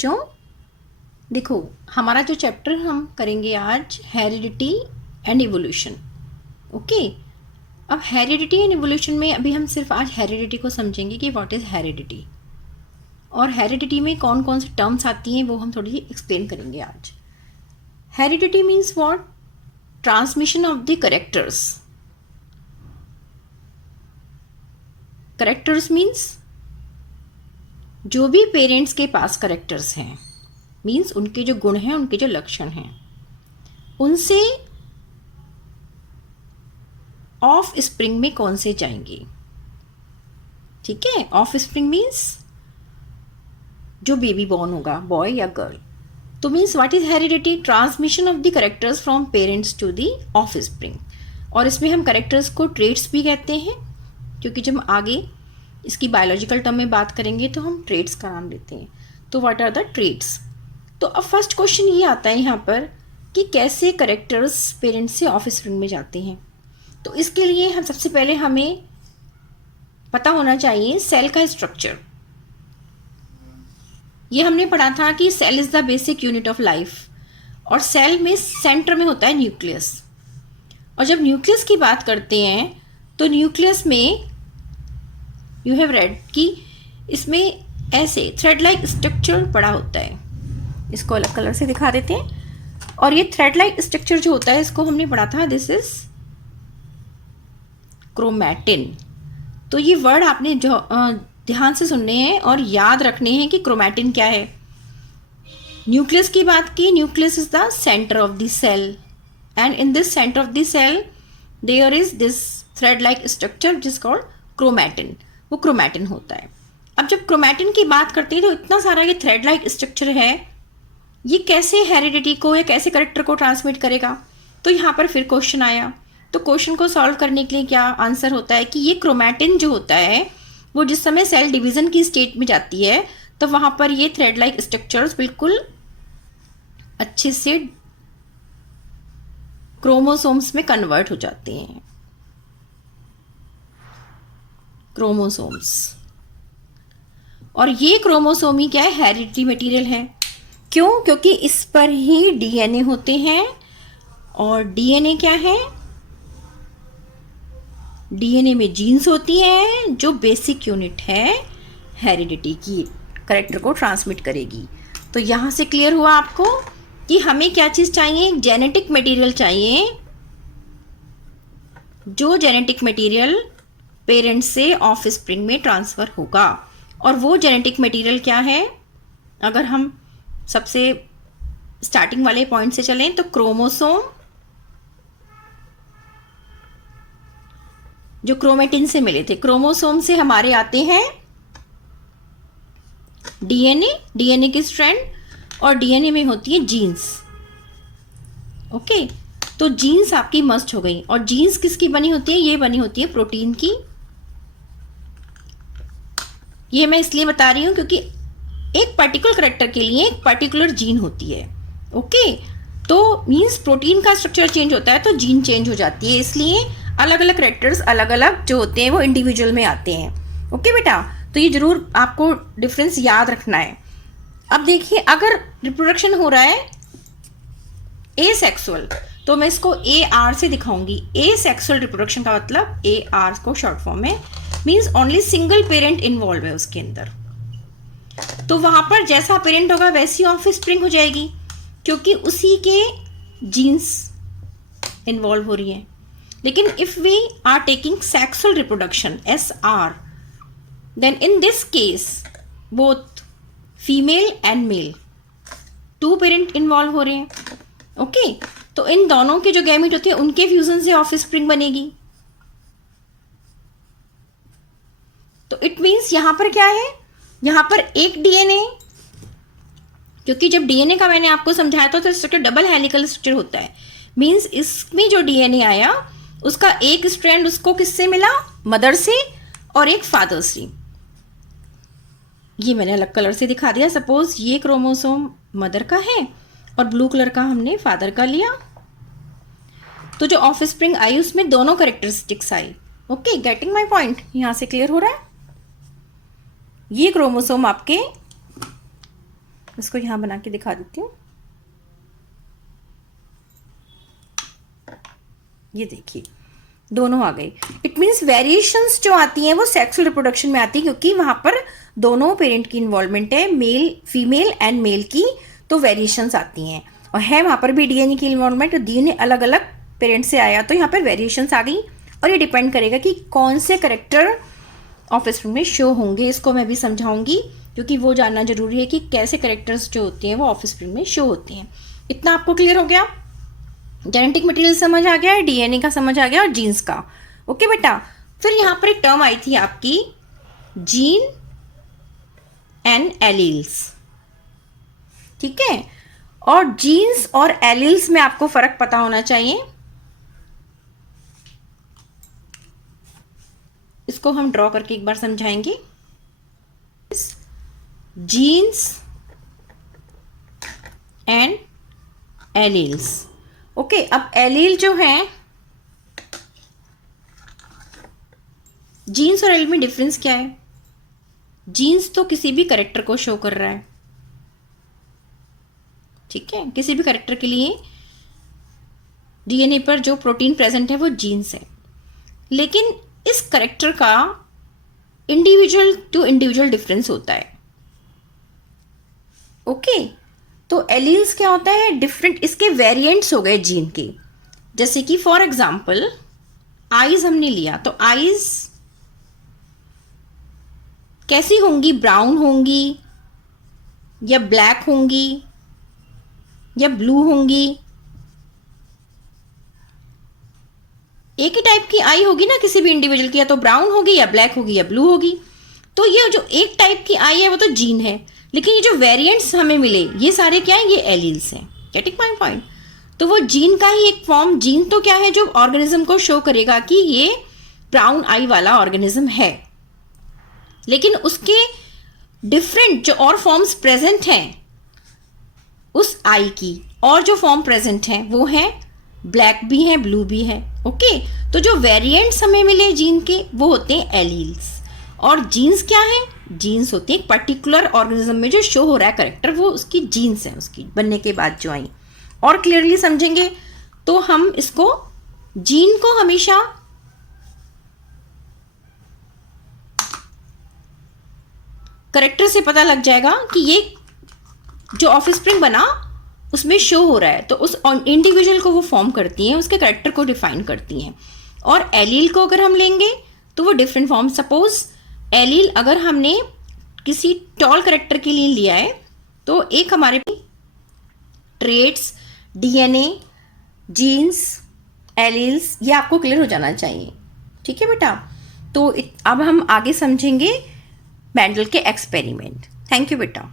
बच्चों, देखो हमारा जो चैप्टर हम करेंगे आज हेरिडिटी एंड इवोल्यूशन। ओके, अब हेरिडिटी एंड इवोल्यूशन में अभी हम सिर्फ आज हेरिडिटी को समझेंगे कि व्हाट इज़ हेरिडिटी, और हेरिडिटी में कौन कौन सी टर्म्स आती हैं वो हम थोड़ी सी एक्सप्लेन करेंगे आज। Heredity means what? Transmission of the characters. Characters means जो भी पेरेंट्स के पास करेक्टर्स हैं, मीन्स उनके जो गुण हैं, उनके जो लक्षण हैं, उनसे ऑफ स्प्रिंग में कौन से जाएंगे। ठीक है, ऑफ स्प्रिंग मीन्स जो बेबी बॉर्न होगा, बॉय या गर्ल। तो means what is heredity? Transmission of the characters from parents to the offspring. और इसमें हम करेक्टर्स को ट्रेट्स भी कहते हैं, क्योंकि जब आगे इसकी बायोलॉजिकल टर्म में बात करेंगे तो हम ट्रेट्स का नाम लेते हैं। तो व्हाट आर द ट्रेट्स? तो अब फर्स्ट क्वेश्चन ये आता है यहाँ पर कि कैसे करेक्टर्स पेरेंट्स से ऑफ स्प्रिंग में जाते हैं। तो इसके लिए हम सबसे पहले हमें पता होना चाहिए सेल का स्ट्रक्चर। ये हमने पढ़ा था कि cell is the basic unit of life, और सेल में सेंटर में होता है न्यूक्लियस। और जब न्यूक्लियस की बात करते हैं तो न्यूक्लियस में यू हैव रेड कि इसमें ऐसे थ्रेड लाइक स्ट्रक्चर पड़ा होता है। इसको अलग कलर से दिखा देते हैं। और ये थ्रेड लाइक स्ट्रक्चर जो होता है इसको हमने पढ़ा था, दिस इज क्रोमैटिन। तो ये वर्ड आपने जो ध्यान से सुनने हैं और याद रखने हैं कि क्रोमैटिन क्या है। न्यूक्लियस की बात की, nucleus is the centre of the cell, and in this centre of the cell there is this thread like structure जिस कॉल्ड क्रोमैटिन। वो क्रोमैटिन होता है। अब जब क्रोमैटिन की बात करते हैं तो इतना सारा ये थ्रेड लाइक स्ट्रक्चर है, ये कैसे हेरिडिटी को या कैसे करेक्टर को ट्रांसमिट करेगा। तो यहाँ पर फिर क्वेश्चन आया। तो क्वेश्चन को सॉल्व करने के लिए क्या आंसर होता है कि ये क्रोमैटिन जो होता है वो जिस समय सेल डिवीज़न की स्टेट में जाती है तो वहाँ पर ये थ्रेड लाइक स्ट्रक्चर्स बिल्कुल अच्छे से क्रोमोसोम्स में कन्वर्ट हो जाते हैं। क्रोमोसोम्स, और ये क्रोमोसोम ही क्या है? हेरिडिटी मटेरियल है। क्यों? क्योंकि इस पर ही डीएनए होते हैं, और डीएनए क्या है? डीएनए में जीन्स होती हैं जो बेसिक यूनिट है हेरिडिटी की, करेक्टर को ट्रांसमिट करेगी। तो यहाँ से क्लियर हुआ आपको कि हमें क्या चीज़ चाहिए? जेनेटिक मटेरियल चाहिए, जो जेनेटिक मटेरियल पेरेंट्स से ऑफ स्प्रिंग में ट्रांसफ़र होगा। और वो जेनेटिक मटेरियल क्या है? अगर हम सबसे स्टार्टिंग वाले पॉइंट से चलें तो क्रोमोसोम, जो क्रोमेटिन से मिले थे, क्रोमोसोम से हमारे आते हैं डीएनए, डीएनए की स्ट्रैंड, और डीएनए में होती है जीन्स। ओके, तो जीन्स आपकी मस्ट हो गई। और जीन्स किसकी बनी होती है? ये बनी होती है प्रोटीन की। ये मैं इसलिए बता रही हूँ क्योंकि एक पर्टिकुलर करेक्टर के लिए एक पर्टिकुलर जीन होती है। ओके, तो मीन्स प्रोटीन का स्ट्रक्चर चेंज होता है तो जीन चेंज हो जाती है, इसलिए अलग अलग करेक्टर्स अलग अलग जो होते हैं वो इंडिविजुअल में आते हैं। ओके बेटा, तो ये जरूर आपको डिफरेंस याद रखना है। अब देखिए, अगर रिप्रोडक्शन हो रहा है एसेक्सुअल, तो मैं इसको AR से दिखाऊंगी। एसेक्सुअल रिप्रोडक्शन का मतलब, AR को शॉर्ट फॉर्म में, means only single parent involve है उसके अंदर। तो वहां पर जैसा पेरेंट होगा वैसी ऑफ स्प्रिंग हो जाएगी, क्योंकि उसी के जीन्स इन्वॉल्व हो रही हैं। लेकिन if we are taking sexual reproduction SR, then in this case both female and male, 2 parent involve हो रहे हैं। ओके, तो इन दोनों के जो गैमेट होते हैं उनके फ्यूजन से ऑफ स्प्रिंग बनेगी। तो इट मीन्स यहां पर क्या है? यहां पर एक डीएनए, क्योंकि जब डीएनए का मैंने आपको समझाया था तो स्ट्रक्चर डबल हेलिकल स्ट्रक्चर होता है। मीन्स इसमें जो डीएनए आया उसका एक स्ट्रैंड उसको किससे मिला? मदर से, और एक फादर से। ये मैंने अलग कलर से दिखा दिया। सपोज ये क्रोमोसोम मदर का है और ब्लू कलर का हमने फादर का लिया, तो जो ऑफ स्प्रिंग आई उसमें दोनों characteristics I. Okay, getting my point? यहां से क्लियर हो रहा है? ये क्रोमोसोम आपके इसको यहाँ बना के दिखा देती हूँ। ये देखिए दोनों आ गई। इट मीन्स वेरिएशंस जो आती हैं वो सेक्सुअल रिप्रोडक्शन में आती है, क्योंकि वहाँ पर दोनों पेरेंट की इन्वॉल्वमेंट है, मेल फीमेल एंड मेल की, तो वेरिएशंस आती हैं। और है वहाँ पर भी डीएनए की इन्वॉल्वमेंट, तो डीएनए अलग अलग पेरेंट से आया तो यहाँ पर वेरिएशंस आ गई। और ये डिपेंड करेगा कि कौन से करेक्टर ऑफस्प्रिंग में शो होंगे, इसको मैं भी समझाऊंगी, क्योंकि वो जानना जरूरी है कि कैसे करेक्टर्स जो होते हैं वो ऑफस्प्रिंग में शो होते हैं। इतना आपको क्लियर हो गया? जेनेटिक मटेरियल समझ आ गया, डीएनए का समझ आ गया और जीन्स का। ओके बेटा, फिर यहाँ पर एक टर्म आई थी आपकी जीन एंड एलील्स, ठीक है। और जीन्स और एलील्स में आपको फर्क पता होना चाहिए। इसको हम ड्रॉ करके एक बार समझाएंगे। Genes and alleles. ओके, अब एलील जो है, जीन्स और एलील में डिफरेंस क्या है? जीन्स तो किसी भी कैरेक्टर को शो कर रहा है, ठीक है। किसी भी कैरेक्टर के लिए डीएनए पर जो प्रोटीन प्रेजेंट है वो जीन्स है, लेकिन इस कैरेक्टर का इंडिविजुअल टू इंडिविजुअल डिफरेंस होता है। ओके, तो एलील्स क्या होता है? डिफरेंट, इसके वेरिएंट्स हो गए जीन के। जैसे कि फॉर एग्जांपल आईज हमने लिया, तो आईज कैसी होंगी? ब्राउन होंगी या ब्लैक होंगी या ब्लू होंगी? एक ही टाइप की आई होगी ना किसी भी इंडिविजुअल की, या तो ब्राउन होगी या ब्लैक होगी या ब्लू होगी। तो ये जो एक टाइप की आई है वो तो जीन है, लेकिन ये जो वेरिएंट्स हमें मिले ये सारे क्या है? ये एलील्स हैं। Getting my point? तो वो जीन का ही एक फॉर्म, जीन तो क्या है? जो ऑर्गेनिज्म को शो करेगा कि ये ब्राउन आई वाला ऑर्गेनिज्म है, लेकिन उसके डिफरेंट जो और फॉर्म्स प्रेजेंट हैं उस आई की, और जो फॉर्म प्रेजेंट है वो है ब्लैक भी है, ब्लू भी है। ओके, तो जो वेरिएंट्स हमें मिले जीन के वो होते हैं एलील्स। और जीन्स क्या है? जीन्स होती है एक पर्टिकुलर ऑर्गेनिज्म में जो शो हो रहा है करेक्टर, वो उसकी जीन्स है, उसकी बनने के बाद जो आई। और क्लियरली समझेंगे तो हम इसको, जीन को हमेशा करेक्टर से पता लग जाएगा कि ये जो ऑफस्प्रिंग बना उसमें शो हो रहा है, तो उस इंडिविजुअल को वो फॉर्म करती हैं, उसके करेक्टर को डिफाइन करती हैं। और एलील को अगर हम लेंगे तो वो डिफरेंट फॉर्म, सपोज एलील अगर हमने किसी टॉल करेक्टर के लिए लिया है तो एक हमारे ट्रेट्स, डीएनए, जीन्स, एलील्स, ये आपको क्लियर हो जाना चाहिए, ठीक है बेटा। तो अब हम आगे समझेंगे मेंडल के एक्सपेरिमेंट। थैंक यू बेटा।